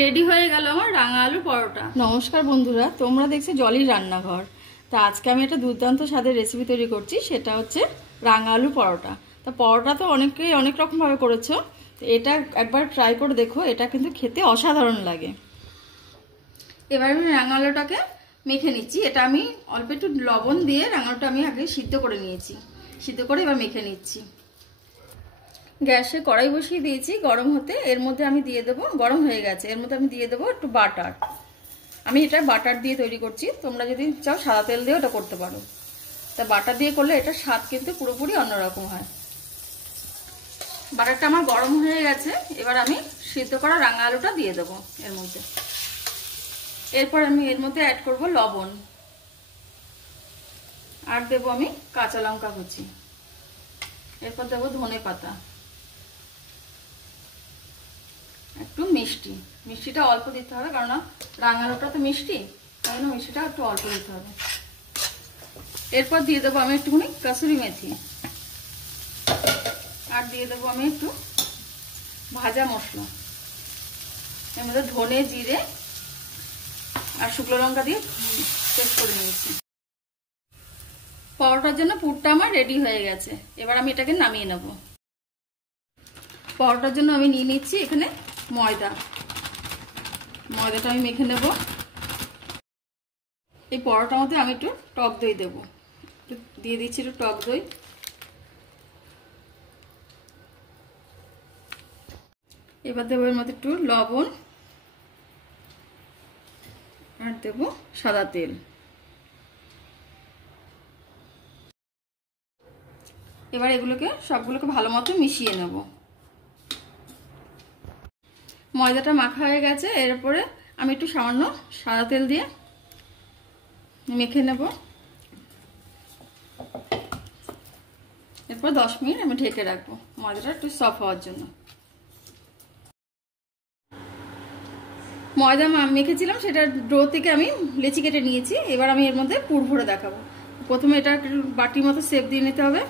Ready হয়ে গেল আমার রাঙা আলু পরোটা। নমস্কার বন্ধুরা, তোমরা দেখছো জলির রান্নাঘর। তা আজকে আমি একটা দুর্দান্ত স্বাদের রেসিপি তৈরি করছি, সেটা হচ্ছে রাঙা আলু পরোটা। তা পরোটা তো অনেকেই অনেক রকমভাবে করেছো, তো এটা একবার ট্রাই করে দেখো, এটা কিন্তু খেতে অসাধারণ লাগে। এবার আমি রাঙা আলুটাকে মেখে নিচ্ছি। এটা আমি অল্প একটু লবণ দিয়ে রাঙা আলুটা আমি আগে সিদ্ধ করে নিয়েছি, সিদ্ধ করে এবার মেখে নিচ্ছি। গ্যাসে কড়াই বসিয়ে দিয়েছি গরম হতে। এর মধ্যে আমি দিয়ে দেবো, গরম হয়ে গেছে, এর মধ্যে আমি দিয়ে দেবো একটু বাটার। আমি এটা বাটার দিয়ে তৈরি করছি, তোমরা যদি চাও সাদা তেল দিয়েও এটা করতে পারো। তা বাটার দিয়ে করলে এটা স্বাদ কিন্তু পুরোপুরি অন্যরকম হয়। বাটারটা আমার গরম হয়ে গেছে, এবার আমি সিদ্ধ করা রাঙা আলুটা দিয়ে দেবো এর মধ্যে। এরপর আমি এর মধ্যে অ্যাড করব লবণ, আর দেবো আমি কাঁচা লঙ্কা কুচি, এরপর দেবো ধনে পাতা, একটু মিষ্টি। মিষ্টিটা অল্প দিতে হবে, কারণ রাঙা আলুটা তো মিষ্টি, তাই জন্য মিষ্টিটা একটু অল্প দিতে হবে। এরপর দিয়ে দেবো আমি একটুখানি কাসুরি মেথি, আর দিয়ে দেবো আমি একটু ভাজা মশলা। এর মধ্যে ধনে, জিরে আর শুকনো লঙ্কা দিয়ে পেস্ট করে নিয়েছি। পরোটার জন্য পুরটা আমার রেডি হয়ে গেছে, এবার আমি এটাকে নামিয়ে নেব। পরোটার জন্য আমি নিয়ে নিচ্ছি এখানে ময়দা। ময়দাটা আমি মেখে নেব। এই পরোটার মধ্যে আমি একটু টক দই দেবো, দিয়ে দিচ্ছি একটু টক দই। এবার দেবো এর মধ্যে একটু লবণ, আর দেবো সাদা তেল। এবার এগুলোকে সবগুলোকে ভালো মতো মিশিয়ে নেব। ময়দাটা মাখা হয়ে গেছে, এরপরে আমি একটু সামান্য সাদা তেল দিয়ে মেখে নেব। এরপর 10 মিনিট আমি ঢেকে রাখবো ময়দাটা একটু সফট হওয়ার জন্য। ময়দা মেখেছিলাম, সেটা ডো থেকে আমি লেচি কেটে নিয়েছি। এবার আমি এর মধ্যে পুর ভরে দেখাবো। প্রথমে এটা একটু বাটির মতো শেপ দিয়ে নিতে হবে।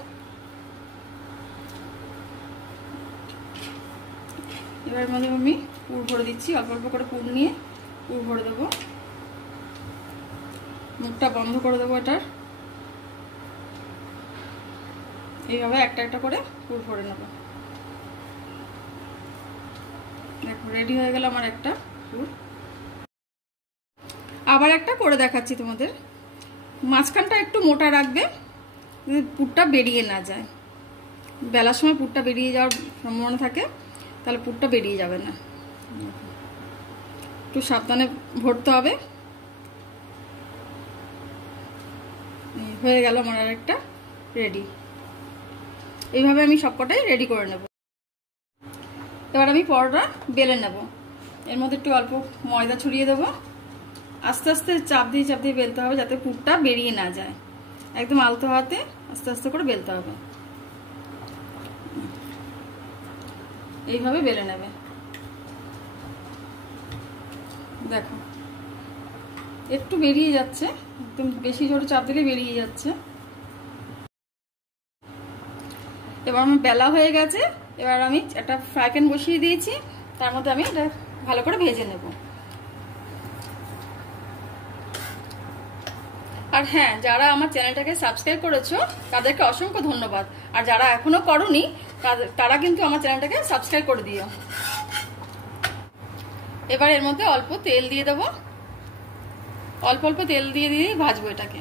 এবার এর মধ্যে আমি পুর ভরে দিচ্ছি, অল্প অল্প করে পুর নিয়ে পুর ভরে দেবো। মুখটা বন্ধ করে দেবো এটার। এইভাবে একটা একটা করে পুর ভরে নেব। দেখো রেডি হয়ে গেল আমার একটা পুর। আবার একটা করে দেখাচ্ছি তোমাদের। মাঝখানটা একটু মোটা রাখবে, পুরটা বেরিয়ে না যায়। বেলার সময় পুরটা বেরিয়ে যাওয়ার সম্ভাবনা থাকে, তাহলে পুরটা বেরিয়ে যাবে না। একটু সাবধানে ভরতে হবে। হয়ে গেল আমার আর একটা রেডি। এইভাবে আমি সবকটাই রেডি করে নেব। এবার আমি পরোটা বেলে নেব। এর মধ্যে একটু অল্প ময়দা ছড়িয়ে দেবো। আস্তে আস্তে চাপ দিয়ে বেলতে হবে, যাতে পুরটা বেরিয়ে না যায়। একদম আলতো হাতে আস্তে আস্তে করে বেলতে হবে। এইভাবে বেলে নেবে। দেখো একটু বেরিয়ে যাচ্ছে, একদম বেশি জোরে চাপ দিলে বেরিয়ে যাচ্ছে। এবার আমার বেলা হয়ে গেছে। এবার আমি একটা ফ্রাই প্যান বসিয়ে দিয়েছি, তার মধ্যে আমি এটা ভালো করে ভেজে নেব। আর হ্যাঁ, যারা আমার চ্যানেলটাকে সাবস্ক্রাইব করেছো তাদেরকে অসংখ্য ধন্যবাদ। আর যারা এখনো করোনি তারা কিন্তু আমার চ্যানেলটাকে সাবস্ক্রাইব করে দিও। এবার এর মধ্যে অল্প তেল দিয়ে দেবো। অল্প অল্প তেল দিয়ে ভাজবো এটাকে।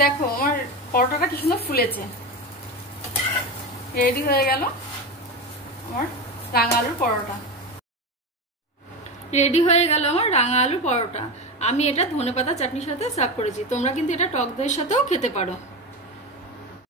দেখো আমার পরোটাটা কি সুন্দর ফুলেছে। রেডি হয়ে গেল আমার রাঙা আলুর পরোটা। রেডি হয়ে গেল আমার রাঙা আলুর পরোটা। আমি এটা ধনেপাতা চাটনির সাথে সার্ভ করেছি। তোমরা কিন্তু এটা টক দইয়ের সাথেও খেতে পারো।